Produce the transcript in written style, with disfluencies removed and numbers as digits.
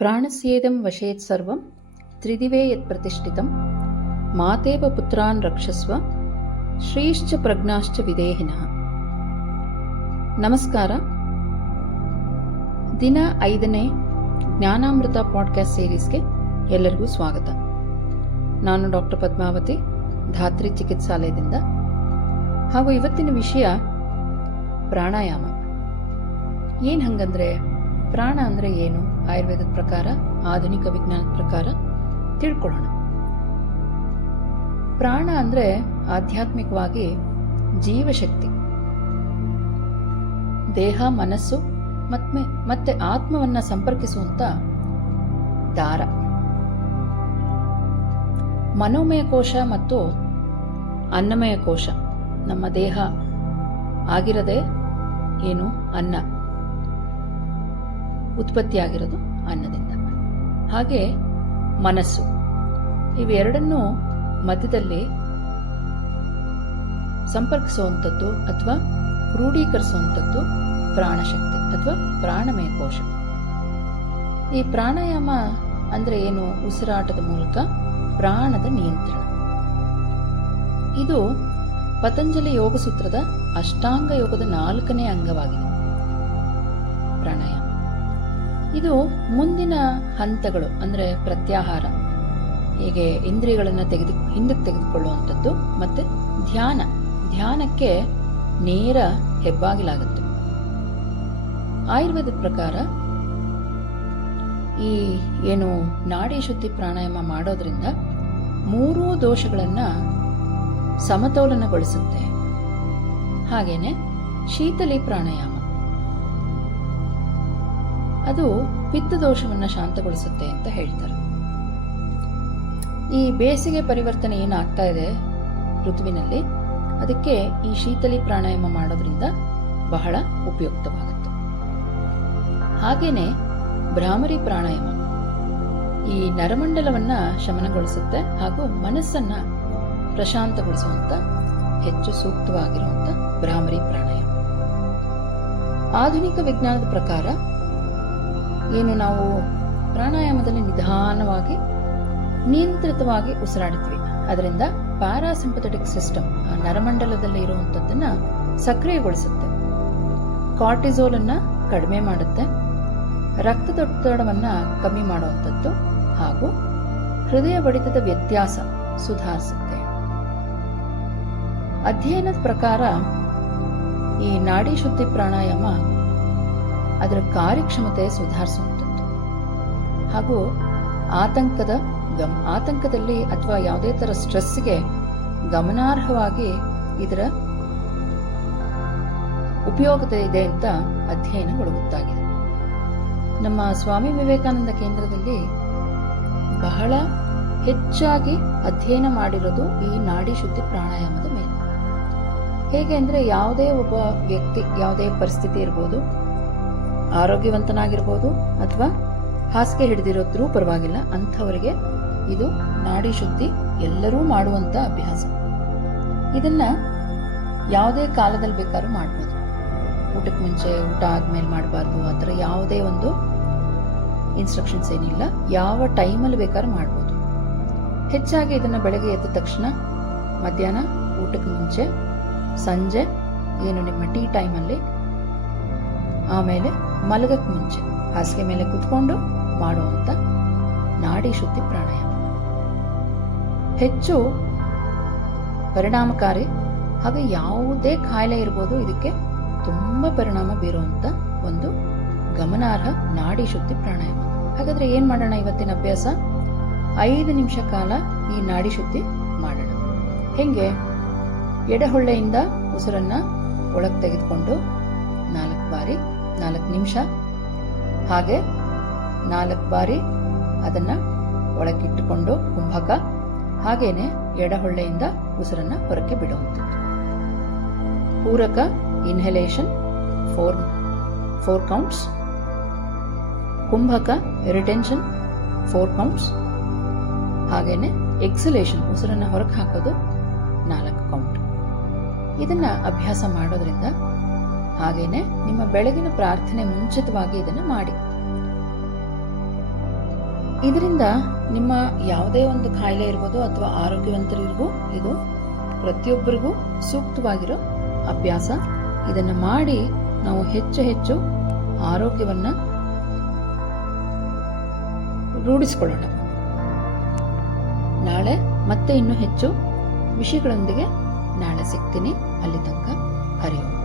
ಪ್ರಾಣಸ್ಯೇದಂ ವಶೇತ್ ಸರ್ವಂ ತ್ರಿದಿವೇ ಯತ್ ಪ್ರತಿಷ್ಠಿತಂ ಮಾತೇವ ಪುತ್ರಾನ್ ರಕ್ಷಸ್ವ ಶ್ರೀಶ್ಚ ಪ್ರಜ್ಞಾಶ್ಚ ವಿದೇಹಿನಃ. ನಮಸ್ಕಾರ. ದಿನ 5ನೇ ಜ್ಞಾನಾಮೃತ ಪಾಡ್ಕಾಸ್ಟ್ ಸೀರೀಸ್ಗೆ ಎಲ್ಲರಿಗೂ ಸ್ವಾಗತ. ನಾನು ಡಾಕ್ಟರ್ ಪದ್ಮಾವತಿ, ಧಾತ್ರಿ ಚಿಕಿತ್ಸಾಲಯದಿಂದ. ಹಾಗೂ ಇವತ್ತಿನ ವಿಷಯ ಪ್ರಾಣಾಯಾಮ. ಏನು ಹಂಗಂದ್ರೆ ಪ್ರಾಣ ಅಂದರೆ ಏನು? ಆಯುರ್ವೇದದ ಪ್ರಕಾರ, ಆಧುನಿಕ ವಿಜ್ಞಾನದ ಪ್ರಕಾರ ತಿಳ್ಕೊಳ್ಳೋಣ. ಪ್ರಾಣ ಅಂದರೆ ಆಧ್ಯಾತ್ಮಿಕವಾಗಿ ಜೀವಶಕ್ತಿ, ದೇಹ, ಮನಸ್ಸು ಮತ್ತೆ ಆತ್ಮವನ್ನ ಸಂಪರ್ಕಿಸುವಂತ ದಾರ. ಮನೋಮಯ ಕೋಶ ಮತ್ತು ಅನ್ನಮಯ ಕೋಶ. ನಮ್ಮ ದೇಹ ಆಗಿರದೆ ಏನು? ಅನ್ನ. ಉತ್ಪತ್ತಿಯಾಗಿರೋದು ಅನ್ನದಿಂದ. ಹಾಗೆ ಮನಸ್ಸು. ಇವೆರಡನ್ನೂ ಮಧ್ಯದಲ್ಲಿ ಸಂಪರ್ಕಿಸುವಂಥದ್ದು ಅಥವಾ ಕ್ರೋಢೀಕರಿಸುವಂಥದ್ದು ಪ್ರಾಣಶಕ್ತಿ ಅಥವಾ ಪ್ರಾಣಮಯ ಕೋಶ. ಈ ಪ್ರಾಣಾಯಾಮ ಅಂದ್ರೆ ಏನು? ಉಸಿರಾಟದ ಮೂಲಕ ಪ್ರಾಣದ ನಿಯಂತ್ರಣ. ಇದು ಪತಂಜಲಿ ಯೋಗಸೂತ್ರದ ಅಷ್ಟಾಂಗ ಯೋಗದ 4ನೇ ಅಂಗವಾಗಿದೆ ಪ್ರಾಣಾಯಾಮ. ಇದು ಮುಂದಿನ ಹಂತಗಳು ಅಂದ್ರೆ ಪ್ರತ್ಯಾಹಾರ, ಹೀಗೆ ಇಂದ್ರಿಯಗಳನ್ನು ಹಿಂದಕ್ಕೆ ತೆಗೆದುಕೊಳ್ಳುವಂಥದ್ದು, ಮತ್ತೆ ಧ್ಯಾನಕ್ಕೆ ನೇರ ಹೆಬ್ಬಾಗಿಲಾಗುತ್ತೆ. ಆಯುರ್ವೇದದ ಪ್ರಕಾರ ಈ ಏನು ನಾಡಿ ಶುದ್ಧಿ ಪ್ರಾಣಾಯಾಮ ಮಾಡೋದ್ರಿಂದ 3 ದೋಷಗಳನ್ನ ಸಮತೋಲನಗೊಳಿಸುತ್ತೆ. ಹಾಗೇನೆ ಶೀತಲಿ ಪ್ರಾಣಾಯಾಮ, ಅದು ಪಿತ್ತ ದೋಷವನ್ನ ಶಾಂತಗೊಳಿಸುತ್ತೆ ಅಂತ ಹೇಳ್ತಾರೆ. ಈ ಬೇಸಿಗೆ ಪರಿವರ್ತನೆ ಏನಾಗ್ತಾ ಇದೆ ಋತುವಿನಲ್ಲಿ, ಅದಕ್ಕೆ ಈ ಶೀತಲಿ ಪ್ರಾಣಾಯಾಮ ಮಾಡೋದ್ರಿಂದ ಬಹಳ ಉಪಯುಕ್ತವಾಗುತ್ತೆ. ಹಾಗೇನೆ ಭ್ರಾಮರಿ ಪ್ರಾಣಾಯಾಮ ಈ ನರಮಂಡಲವನ್ನ ಶಮನಗೊಳಿಸುತ್ತೆ ಹಾಗೂ ಮನಸ್ಸನ್ನ ಪ್ರಶಾಂತಗೊಳಿಸುವಂತ ಹೆಚ್ಚು ಸೂಕ್ತವಾಗಿರುವಂತ ಭ್ರಾಮರಿ ಪ್ರಾಣಾಯಾಮ. ಆಧುನಿಕ ವಿಜ್ಞಾನದ ಪ್ರಕಾರ ಏನು, ನಾವು ಪ್ರಾಣಾಯಾಮದಲ್ಲಿ ನಿಧಾನವಾಗಿ ನಿಯಂತ್ರಿತವಾಗಿ ಉಸಿರಾಡ್ತೀವಿ. ಅದರಿಂದ ಪ್ಯಾರಾಸಿಂಪಥೆಟಿಕ್ ಸಿಸ್ಟಮ್, ಆ ನರಮಂಡಲದಲ್ಲಿ ಇರುವಂಥದ್ದನ್ನ ಸಕ್ರಿಯಗೊಳಿಸುತ್ತೆ. ಕಾರ್ಟಿಸೋಲ್ ಅನ್ನ ಕಡಿಮೆ ಮಾಡುತ್ತೆ, ರಕ್ತದೊತ್ತಡವನ್ನ ಕಮ್ಮಿ ಮಾಡುವಂಥದ್ದು ಹಾಗೂ ಹೃದಯ ಬಡಿತದ ವ್ಯತ್ಯಾಸ ಸುಧಾರಿಸುತ್ತೆ. ಅಧ್ಯಯನದ ಪ್ರಕಾರ ಈ ನಾಡಿ ಶುದ್ಧಿ ಪ್ರಾಣಾಯಾಮ ಅದರ ಕಾರ್ಯಕ್ಷಮತೆ ಸುಧಾರಿಸುವಂಥದ್ದು ಹಾಗೂ ಆತಂಕದಲ್ಲಿ ಅಥವಾ ಯಾವುದೇ ತರ ಸ್ಟ್ರೆಸ್ಗೆ ಗಮನಾರ್ಹವಾಗಿ ಇದರ ಉಪಯೋಗತೆ ಇದೆ ಅಂತ ಅಧ್ಯಯನಗಳು ಗೊತ್ತಾಗಿದೆ. ನಮ್ಮ ಸ್ವಾಮಿ ವಿವೇಕಾನಂದ ಕೇಂದ್ರದಲ್ಲಿ ಬಹಳ ಹೆಚ್ಚಾಗಿ ಅಧ್ಯಯನ ಮಾಡಿರೋದು ಈ ನಾಡಿ ಶುದ್ಧಿ ಪ್ರಾಣಾಯಾಮದ ಮೇಲೆ. ಹೇಗೆ ಅಂದ್ರೆ, ಯಾವುದೇ ಒಬ್ಬ ವ್ಯಕ್ತಿ ಯಾವುದೇ ಪರಿಸ್ಥಿತಿ ಇರ್ಬೋದು, ಆರೋಗ್ಯವಂತನಾಗಿರ್ಬೋದು ಅಥವಾ ಹಾಸಿಗೆ ಹಿಡಿದಿರೋದ್ರೂ ಪರವಾಗಿಲ್ಲ, ಅಂಥವರಿಗೆ ಇದು ನಾಡಿ ಶುದ್ಧಿ ಎಲ್ಲರೂ ಮಾಡುವಂತ ಅಭ್ಯಾಸ. ಇದನ್ನ ಯಾವುದೇ ಕಾಲದಲ್ಲಿ ಬೇಕಾದ್ರೂ ಮಾಡ್ಬೋದು. ಊಟಕ್ಕೆ ಮುಂಚೆ, ಊಟ ಆದ್ಮೇಲೆ ಮಾಡಬಾರ್ದು, ಆ ಥರ ಯಾವುದೇ ಒಂದು ಇನ್ಸ್ಟ್ರಕ್ಷನ್ಸ್ ಏನಿಲ್ಲ. ಯಾವ ಟೈಮಲ್ಲಿ ಬೇಕಾದ್ರೂ ಮಾಡ್ಬೋದು. ಹೆಚ್ಚಾಗಿ ಇದನ್ನ ಬೆಳಗ್ಗೆ ಎದ್ದ ತಕ್ಷಣ, ಮಧ್ಯಾಹ್ನ ಊಟಕ್ಕೆ ಮುಂಚೆ, ಸಂಜೆ ಏನು ನಿಮ್ಮ ಟೀ ಟೈಮಲ್ಲಿ, ಆಮೇಲೆ ಮಲಗಕ್ಕೆ ಮುಂಚೆ ಹಾಸಿಗೆ ಮೇಲೆ ಕುತ್ಕೊಂಡು ಮಾಡುವಂತ ನಾಡಿ ಶುದ್ಧಿ ಪ್ರಾಣಾಯಾಮ ಹೆಚ್ಚು ಪರಿಣಾಮಕಾರಿ ಹಾಗೂ ಯಾವುದೇ ಕಾಯಿಲೆ ಇರ್ಬೋದು ಇದಕ್ಕೆ ತುಂಬಾ ಪರಿಣಾಮ ಬೀರುವಂತ ಒಂದು ಗಮನಾರ್ಹ ನಾಡಿ ಶುದ್ಧಿ ಪ್ರಾಣಾಯಾಮ. ಹಾಗಾದ್ರೆ ಏನ್ ಮಾಡೋಣ? ಇವತ್ತಿನ ಅಭ್ಯಾಸ 5 ನಿಮಿಷ ಕಾಲ ಈ ನಾಡಿ ಶುದ್ಧಿ ಮಾಡೋಣ. ಹೆಂಗೆ? ಎಡಹೊಳ್ಳೆಯಿಂದ ಉಸಿರನ್ನ ಒಳಗೆ ತೆಗೆದುಕೊಂಡು 4 ಬಾರಿ 4 ನಿಮಿಷ, ಹಾಗೆ 4 ಬಾರಿ ಅದನ್ನ ಒಳಗಿಟ್ಟುಕೊಂಡು ಕುಂಭಕ, ಹಾಗೇನೆ ಎಡಹೊಳ್ಳೆಯಿಂದ ಉಸಿರನ್ನ ಹೊರಕ್ಕೆ ಬಿಡುವಂಥದ್ದು. ಪೂರಕ ಇನ್ಹಲೇಷನ್ 4 ಕೌಂಟ್ಸ್, ಕುಂಭಕ ರಿಟೆನ್ಷನ್ 4 ಕೌಂಟ್ಸ್, ಹಾಗೇನೆ ಎಕ್ಸಲೇಷನ್ ಉಸಿರನ್ನ ಹೊರಗೆ ಹಾಕೋದು 4 ಕೌಂಟ್. ಇದನ್ನ ಅಭ್ಯಾಸ ಮಾಡೋದ್ರಿಂದ ಹಾಗೇನೆ ನಿಮ್ಮ ಬೆಳಗಿನ ಪ್ರಾರ್ಥನೆ ಮುಂಚಿತವಾಗಿ ಇದನ್ನು ಮಾಡಿ. ಇದರಿಂದ ನಿಮ್ಮ ಯಾವುದೇ ಒಂದು ಕಾಯಿಲೆ ಇರ್ಬೋದು ಅಥವಾ ಆರೋಗ್ಯವಂತರಿಗೂ ಇದು ಪ್ರತಿಯೊಬ್ಬರಿಗೂ ಸೂಕ್ತವಾಗಿರೋ ಅಭ್ಯಾಸ. ಇದನ್ನು ಮಾಡಿ ನಾವು ಹೆಚ್ಚು ಹೆಚ್ಚು ಆರೋಗ್ಯವನ್ನು ರೂಢಿಸಿಕೊಳ್ಳೋಣ. ನಾಳೆ ಮತ್ತೆ ಇನ್ನೂ ಹೆಚ್ಚು ವಿಷಯಗಳೊಂದಿಗೆ ನಾಳೆ ಸಿಗ್ತೀನಿ. ಅಲ್ಲಿ ತನಕ ಹರಿ ಓಂ.